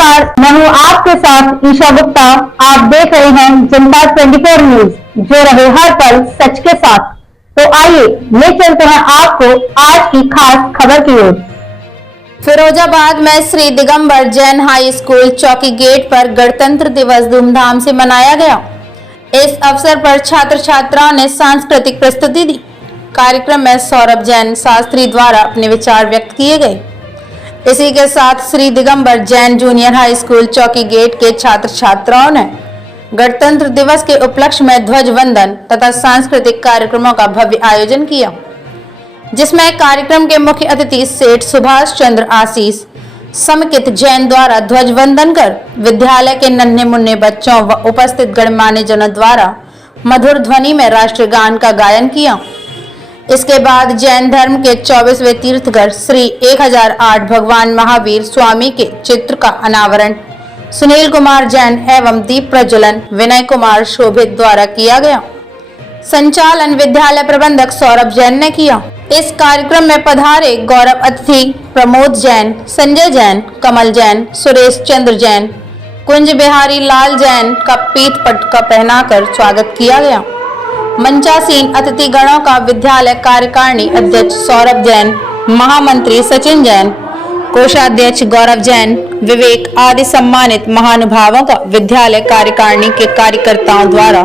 नमस्कार, मैं हूँ आपके साथ ईशा गुप्ता। आप देख रहे हैं जनता 24 न्यूज, जो रहे हर पल सच के साथ। तो आइए ले चलते हैं आपको आज की खास खबर की ओर। फिरोजाबाद में श्री दिगंबर जैन हाई स्कूल चौकी गेट पर गणतंत्र दिवस धूमधाम से मनाया गया। इस अवसर पर छात्र छात्राओं ने सांस्कृतिक प्रस्तुति दी। कार्यक्रम में सौरभ जैन शास्त्री द्वारा अपने विचार व्यक्त किए गए। इसी के साथ Shri Digambar Jain junior high school चौकी गेट के छात्र छात्राओं ने गणतंत्र दिवस के उपलक्ष्य में ध्वज वंदन तथा सांस्कृतिक कार्यक्रमों का भव्य आयोजन किया, जिसमें कार्यक्रम के मुख्य अतिथि सेठ सुभाष चंद्र आशीष समकित जैन द्वारा ध्वज वंदन कर विद्यालय के नन्हे मुन्ने बच्चों व उपस्थित गणमान्य जनों द्वारा मधुर ध्वनि में राष्ट्रीय गान का गायन किया। इसके बाद जैन धर्म के 24वें तीर्थकर श्री 1008 भगवान महावीर स्वामी के चित्र का अनावरण सुनील कुमार जैन एवं दीप प्रज्वलन विनय कुमार शोभित द्वारा किया गया। संचालन विद्यालय प्रबंधक सौरभ जैन ने किया। इस कार्यक्रम में पधारे गौरव अतिथि प्रमोद जैन, संजय जैन, कमल जैन, सुरेश चंद्र जैन, कुंज बिहारी लाल जैन का पीत पटका पहनाकर स्वागत किया गया। मंचासीन अतिथि गणों का विद्यालय कार्यकारिणी अध्यक्ष सौरभ जैन, महामंत्री सचिन जैन, कोषाध्यक्ष गौरव जैन, विवेक आदि सम्मानित महानुभावों का विद्यालय कार्यकारिणी के कार्यकर्ताओं द्वारा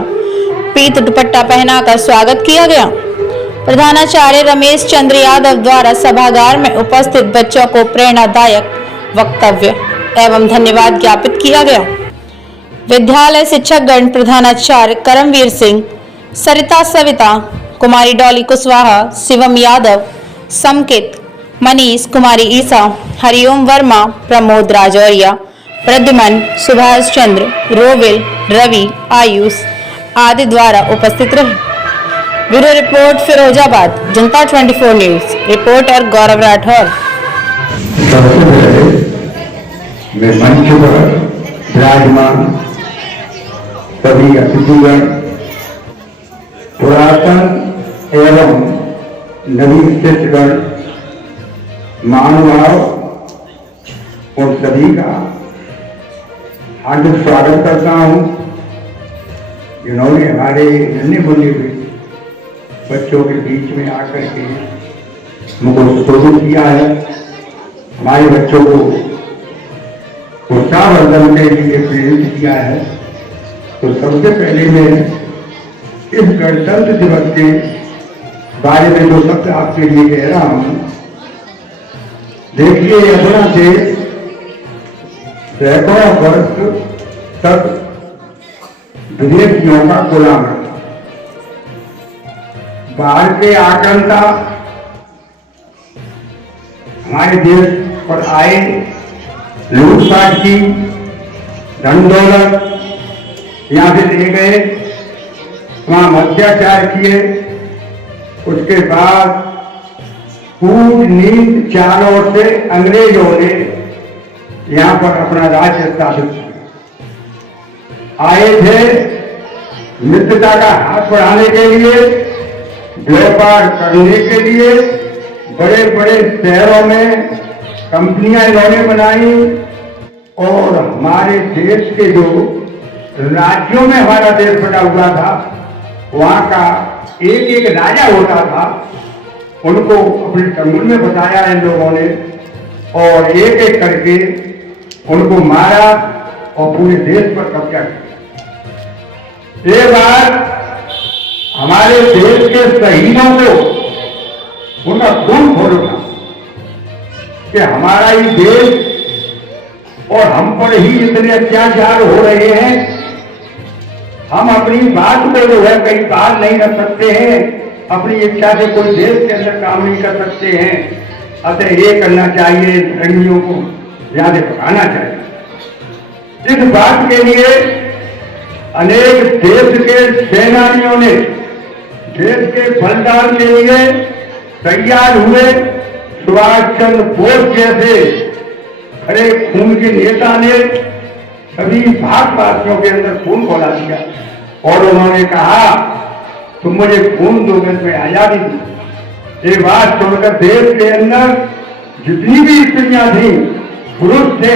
पीत दुपट्टा पहनाकर स्वागत किया गया। प्रधानाचार्य रमेश चंद्र यादव द्वारा सभागार में उपस्थित बच्चों को प्रेरणादायक वक्तव्य एवं धन्यवाद ज्ञापित किया गया। विद्यालय शिक्षकगण प्रधानाचार्य करमवीर सिंह, सरिता सविता, कुमारी डॉली कुशवाहा, शिवम यादव, समकित, मनीष, कुमारी ईसा, हरिओम वर्मा, प्रमोद राजौरिया, प्रद्युमन, सुभाष चंद्र, रोविल, रवि, आयुष आदि द्वारा उपस्थित रहे। ब्यूरो रिपोर्ट फिरोजाबाद, जनता 24 न्यूज। रिपोर्टर गौरव राठौर। सबसे पहले मैं मंच पर विराजमान सभी अतिथिगण, पुरातन एवं नवीन शिष्यगण, महानुभाव उन सभी का हार्दिक स्वागत करता हूं, जिन्होंने हमारे नन्हे मुन्ने बच्चों के बीच में आकर के मुझको सुशोभित किया है। हमारे बच्चों को उत्साहवर्धन के लिए प्रेरित किया है। तो सबसे पहले मैं इस गणतंत्र दिवस के बारे में जो शब्द आपके लिए कह रहा हूं। देखिए, अपना देश सैकड़ों वर्ष तक विदेशियों का गुलाम रहा। बाहर के आक्रांता हमारे देश पर आए, लूटपाट की, धन दौलत यहां से ले गए, वहां अत्याचार किए। उसके बाद कूटनीति चारों ओर से अंग्रेजों ने यहां पर अपना राज्य स्थापित किया। आए थे मित्रता का हाथ बढ़ाने के लिए, व्यापार करने के लिए। बड़े बड़े शहरों में कंपनियां इन्होंने बनाई और हमारे देश के जो राज्यों में हमारा देश बटा हुआ था, वहां का एक एक राजा होता था, उनको अपने टंगुल में बताया इन लोगों ने और एक एक करके उनको मारा और पूरे देश पर कब्जा किया। एक बार हमारे देश के शहीदों को उनका खून खोलना कि हमारा ही देश और हम पर ही इतने अत्याचार हो रहे हैं, हम अपनी बात पे जो है कहीं बात नहीं कर सकते हैं, अपनी इच्छा से कोई देश के अंदर काम नहीं कर सकते हैं। अतः ये करना चाहिए, रंगियों को ज्यादा पकाना चाहिए। इस बात के लिए अनेक देश के सेनानियों ने देश के बलिदान के लिए तैयार हुए। सुभाष चंद्र बोस जैसे खड़े खून के नेता ने सभी भारतवासियों के अंदर खून खौला दिया और उन्होंने कहा, तुम मुझे खून दो, मैं तुम्हें आजादी दूं। ये बात सुनकर देश के अंदर जितनी भी स्त्रियां थी, पुरुष थे,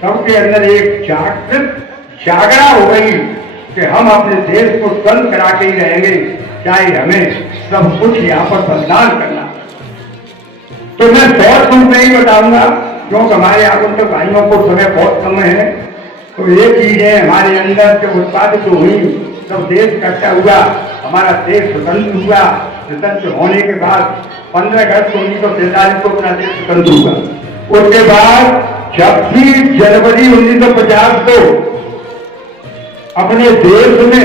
सबके अंदर एक जागरण हो गई कि हम अपने देश को स्वतंत्र करा के ही रहेंगे, चाहे हमें सब कुछ यहाँ पर बलिदान करना। तो मैं बहुत कम नहीं बताऊंगा क्योंकि हमारे आगंतुक भाइयों को समय बहुत कम है। तो ये चीजें हमारे अंदर जब उत्पादित हुई तब देश इकट्ठा हुआ, हमारा देश स्वतंत्र हुआ। स्वतंत्र होने के बाद 15 अगस्त 1947 को अपना देश स्वतंत्र हुआ। उसके बाद 26 जनवरी 1950 को अपने देश में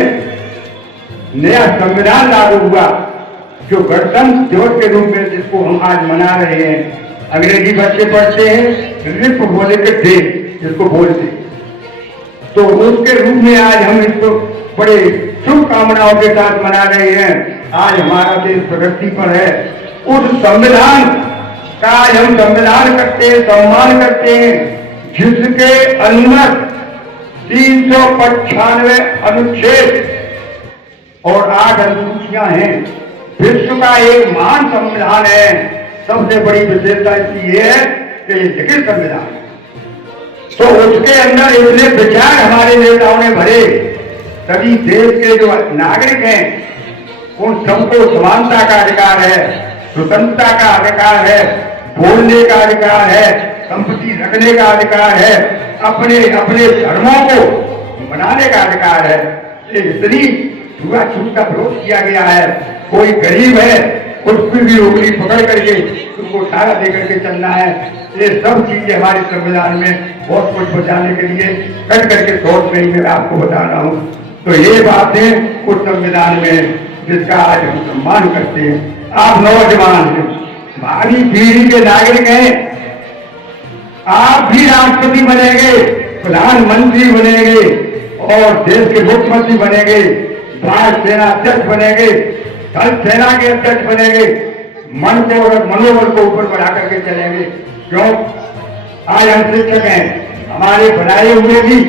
नया संविधान लागू हुआ, जो गणतंत्र दिवस के रूप में जिसको हम आज मना रहे हैं। अंग्रेजी बच्चे पढ़ते हैं रिपब्लिक डे जिसको बोलते हैं, तो उसके रूप में आज हम इसको बड़े शुभकामनाओं के साथ मना रहे हैं। आज हमारा देश प्रगति पर है। उस संविधान का आज हम संविधान करते हैं, सम्मान करते हैं, जिसके अंदर 395 अनुच्छेद और 8 अनुसूचियां हैं। विश्व का एक महान संविधान है। सबसे बड़ी विशेषता इसकी ये है कि ये लिखित संविधान है। तो उसके अंदर इतने विचार हमारे नेताओं ने भरे, सभी देश के जो नागरिक हैं उन सबको समानता का अधिकार है, स्वतंत्रता का अधिकार है, बोलने का अधिकार है, संपत्ति रखने का अधिकार है, अपने अपने धर्मों को मनाने का अधिकार है। ये इतनी छूआछूत का विरोध किया गया है। कोई गरीब है उसकी भी उंगली पकड़ करके उसको उठारा दे करके चलना है। ये सब चीजें हमारे संविधान में बहुत कुछ बचाने के लिए कट करके शॉर्ट में ही मैं आपको बता रहा हूँ। तो ये बातें उस संविधान में जिसका आज हम सम्मान करते हैं। आप नौजवान हैं, भावी पीढ़ी के नागरिक हैं, आप भी राष्ट्रपति बनेंगे, प्रधानमंत्री बनेंगे और देश के मुख्यमंत्री बनेंगे, भारत सेना अध्यक्ष बनेंगे, थल सेना के अध्यक्ष बनेंगे। मन को और मनोबल को ऊपर बढ़ा करके चलेंगे। क्यों? आज हम शिक्षक हैं, हमारे बनाए हुए भी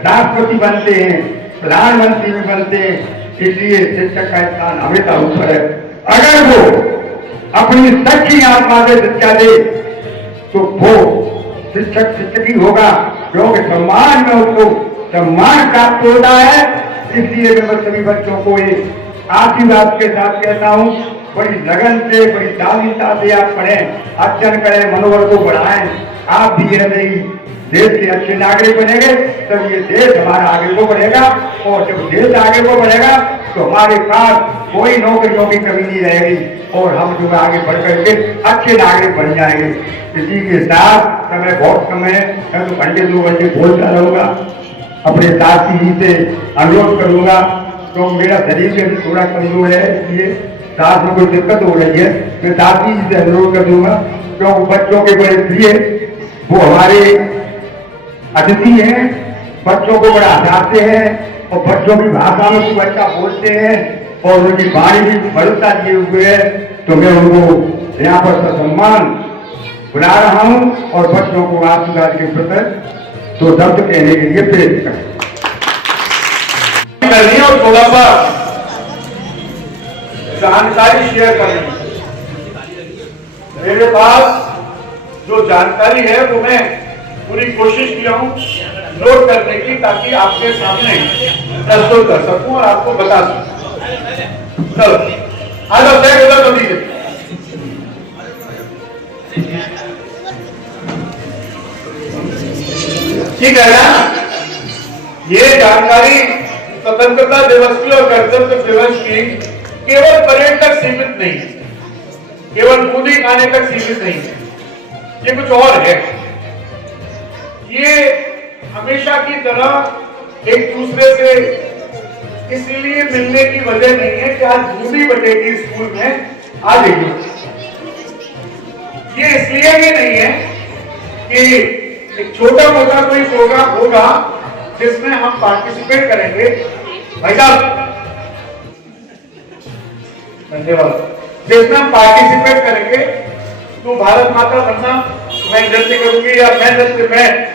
राष्ट्रपति बनते हैं, प्रधानमंत्री भी बनते हैं, इसलिए शिक्षक का स्थान हमेशा ऊपर है। अगर वो अपनी सच्ची आत्मा से शिक्षा दे तो वो शिक्षक ही होगा, क्योंकि सम्मान में उसको सम्मान प्राप्त होता है। इसलिए मैं सभी बच्चों को ये आशीर्वाद के साथ कहता हूँ, बड़ी लगन से, बड़ी दानिशता से आप पढ़ें, अध्ययन करें, मनोबल को बढ़ाएं। आप भी ऐसे ही देश के अच्छे नागरिक बनेंगे तब ये देश हमारा आगे को बढ़ेगा, और जब देश आगे को बढ़ेगा तो हमारे पास कोई नौकरियों की कमी नहीं रहेगी और हम जो आगे बढ़ करके अच्छे नागरिक बन जाएंगे। इसी के साथ समय बहुत कम है, मैं तो घंटे 2 घंटे बोलता रहूंगा। अपने साथी जी से अनुरोध करूंगा, तो मेरा शरीर भी अभी थोड़ा कमजोर है, इसलिए सांस में कोई दिक्कत हो रही है। मैं साथी जी से अनुरोध कर दूंगा, क्योंकि बच्चों के बड़े प्रिय वो हमारे अतिथि हैं, बच्चों को बड़ा हंसाते हैं और बच्चों की भाषा में खूब अच्छा बोलते हैं और उनकी वाणी भी भरोसा दिए हुए है। तो मैं उनको यहाँ पर सम्मान बुला रहा हूँ और बच्चों को आशीर्वाद के प्रति तो शब्द कहने के लिए प्रेरित करनी और थोड़ा सा जानकारी शेयर करनी। मेरे पास जो जानकारी है वो मैं पूरी कोशिश किया हूँ नोट करने की, ताकि आपके सामने प्रस्तुत कर सकूं और आपको बता सकूं। चलो आज तो दीजिए। ठीक है ना? ये जानकारी स्वतंत्रता दिवस की और गणतंत्र दिवस की केवल परेड तक सीमित नहीं है, केवल बूंदी खाने तक सीमित नहीं है, ये कुछ और है। ये हमेशा की तरह एक दूसरे से इसलिए मिलने की वजह नहीं है कि आज बूंदी बटेगी स्कूल में, आ जाइए। ये इसलिए भी नहीं है कि एक छोटा मोटा कोई प्रोग्राम होगा जिसमें हम पार्टिसिपेट करेंगे। भाई साहब धन्यवाद। जिसमें हम पार्टिसिपेट करेंगे तो भारत माता बनना, मैं नृत्य करूंगी या मैं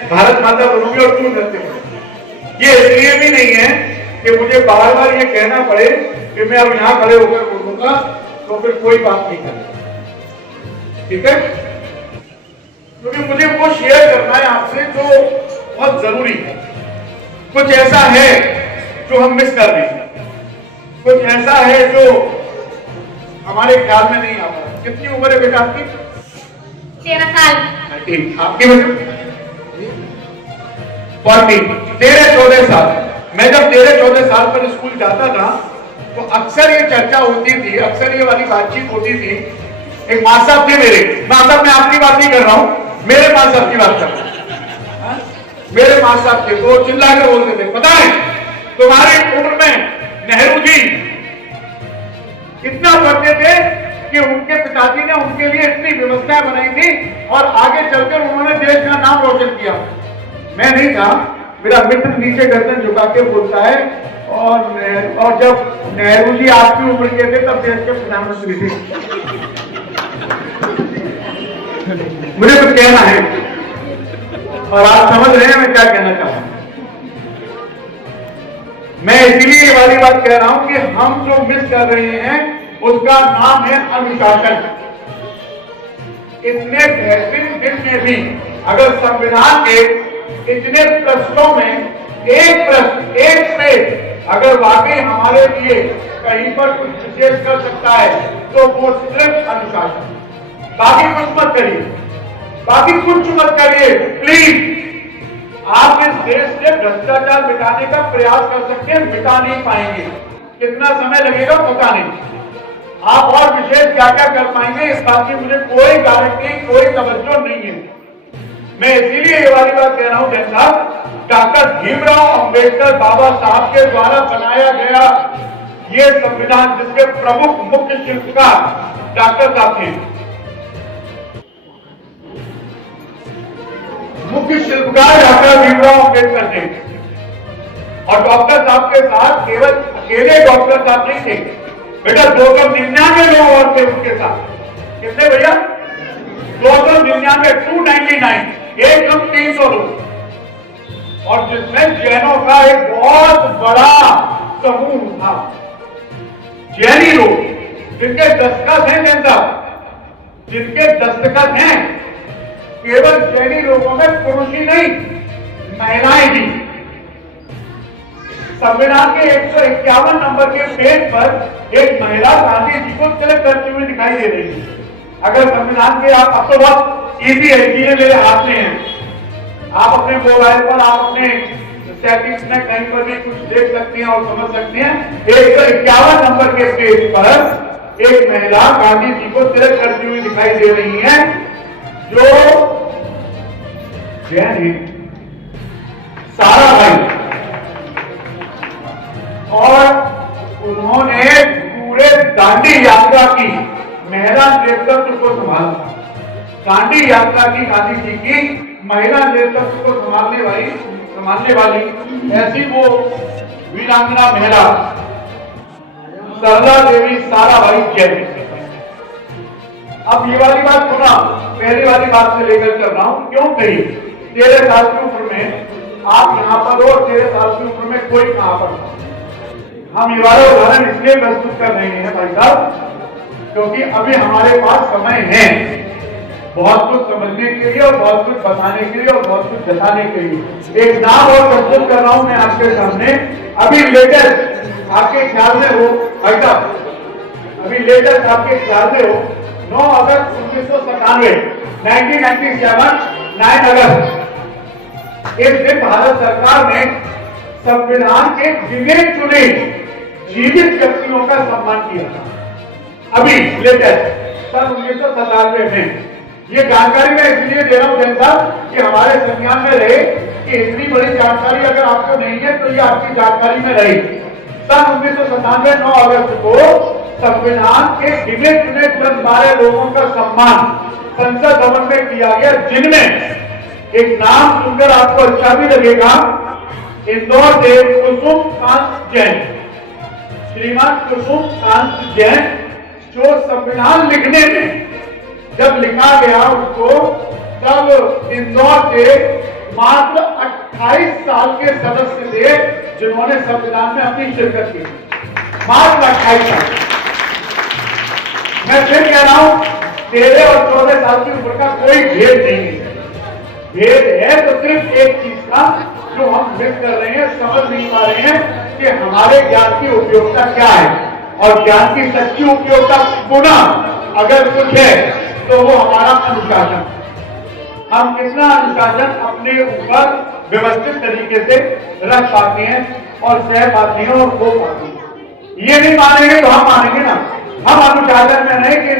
भारत माता बनूंगी और तू नृत्य करूंगी। ये इसलिए भी नहीं है कि मुझे बार बार ये कहना पड़े कि मैं अब यहाँ खड़े होकर बोलूंगा तो फिर कोई बात नहीं करेगा। ठीक है? क्योंकि मुझे वो शेयर करना है आपसे जो बहुत जरूरी है। कुछ ऐसा है जो हम मिस कर रहे हैं, कुछ ऐसा है जो हमारे ख्याल में नहीं आता। कितनी उम्र है बेटा आपकी? 13 साल। ठीक, आपकी बेटा 40, 13-14 साल। मैं जब 13-14 साल पर स्कूल जाता था तो अक्सर ये चर्चा होती थी, अक्सर ये वाली बातचीत होती थी। एक मां साहब थे मेरे, मां साहब मैं आपकी बात नहीं कर रहा हूं, मेरे मां साहब की बात कर रहा हूं। मेरे मां साहब थे तो चिल्ला कर बोलते थे, पता है तुम्हारी उम्र में नेहरू जी इतना पढ़ते थे कि उनके पिताजी ने उनके लिए इतनी व्यवस्थाएं बनाई थी और आगे चलकर उन्होंने देश का नाम रोशन किया। मैं नहीं था, मेरा मित्र नीचे गर्दन झुका के बोलता है, और जब नेहरू जी आपकी उम्र के थे तब देश के प्रधानमंत्री थे। मुझे कुछ कहना है और आप समझ रहे हैं मैं क्या कहना चाहता हूं। मैं इसीलिए ये वाली बात कह रहा हूं कि हम जो मिस कर रहे हैं उसका नाम है अनुशासन। इतने बेहतरीन दिन में भी अगर संविधान के इतने प्रश्नों में एक प्रश्न, एक पेज अगर वाकई हमारे लिए कहीं पर कुछ विशेष कर सकता है तो वो सिर्फ अनुशासन। बाकी कुछ मत करिए, बाकी कुछ मत करिए प्लीज। आप इस देश से भ्रष्टाचार मिटाने का प्रयास कर सकते हैं, मिटा नहीं पाएंगे। कितना समय लगेगा पता नहीं, आप और विशेष क्या क्या कर पाएंगे इस बात की मुझे कोई गारंटी, कोई तवज्जो नहीं है। मैं इसीलिए ये वाली बात कह रहा हूं, जैसा डॉक्टर भीमराव अंबेडकर बाबा साहब के द्वारा बनाया गया ये संविधान, जिसके प्रमुख मुख्य शिल्पकार डॉक्टर साहब थे, मुख्य शिल्पकार डॉक्टर भीमराव अंबेडकर थे। और डॉक्टर साहब के साथ केवल अकेले डॉक्टर साहब नहीं थे बेटा, 299 लोग और थे उनके साथ। कितने भैया? 299, 299, एक कम 300 लोग। और जिसमें जैनों का एक बहुत बड़ा समूह था। जैनी लोग जिनके दस्तखत हैं, जनता जिनके दस्तखत हैं, केवल जैनी लोगों में पुरुष ही नहीं महिलाएं भी। संविधान के 151 नंबर के पेज पर एक महिला गांधी जी को तिलक करती हुई दिखाई दे रही है। अगर संविधान के आप, अब तो बहुत इजी है, चीजें मेरे हाथ में हैं, आप अपने मोबाइल पर, आप अपने सेटिंग्स में कहीं पर भी कुछ देख सकते हैं और समझ सकते हैं। 151 नंबर के पेज पर एक महिला गांधी जी को तिलक करती हुई दिखाई दे रही है, जो जैन है, सारा भाई। और उन्होंने पूरे दांडी यात्रा की महिला नेतृत्व को संभाला। दांडी यात्रा की गांधी जी की महिला नेतृत्व को संभालने वाली ऐसी वो वीरांगना महिला सरला देवी साराभाई जैन। अब ये वाली बात सुना, पहली वाली बात से लेकर चल रहा हूं, क्यों कही 13 साल की उम्र में आप यहां पर हो, 13 साल की उम्र में कोई कहां पर था। हम ये वाला उदाहरण इसलिए प्रस्तुत कर रहे हैं भाई साहब, क्योंकि अभी हमारे पास समय है बहुत कुछ समझने के लिए और बहुत कुछ बताने के लिए और बहुत कुछ जताने के लिए। एक नाम और प्रस्तुत कर रहा हूं मैं आपके सामने। अभी लेटेस्ट आपके ख्याल में हो भाई साहब, अभी लेटेस्ट आपके ख्याल में हो 9 अगस्त 1997, 1997, 9 अगस्त, इस दिन भारत सरकार ने संविधान के गिने चुने जीवित व्यक्तियों का सम्मान किया था। अभी लेटेस्ट सन 1997 में। ये जानकारी मैं इसलिए दे रहा हूं जैन साहब कि हमारे संज्ञान में रहे कि इतनी बड़ी जानकारी अगर आपको नहीं है तो ये आपकी जानकारी में रही। सन 1997 9 अगस्त को संविधान के गिने चुने 10-12 लोगों का सम्मान संसद भवन में किया गया, जिनमें एक नाम सुनकर आपको अच्छा भी लगेगा, इंदौर से कुसुम कांत जैन, श्रीमान कुसुम कांत जैन, जो संविधान लिखने में जब लिखा गया उसको, तब इंदौर से मात्र 28 साल के सदस्य थे जिन्होंने संविधान में अपनी शिरकत की। मात्र 28 साल। मैं फिर कह रहा हूं 13 और 14 साल की उम्र का कोई भेद नहीं है। भेद है तो सिर्फ एक चीज का, जो हम मिस कर रहे हैं, समझ नहीं पा रहे हैं कि हमारे ज्ञान की उपयोगिता क्या है, और ज्ञान की सच्ची उपयोगिता पुनः अगर कुछ है तो वो हमारा अनुशासन। हम कितना अनुशासन अपने ऊपर व्यवस्थित तरीके से रख पाते हैं और सह पाते हैं और हो पाते हैं। ये नहीं मानेंगे तो हम मानेंगे ना। हम अनुशासन में नहीं कि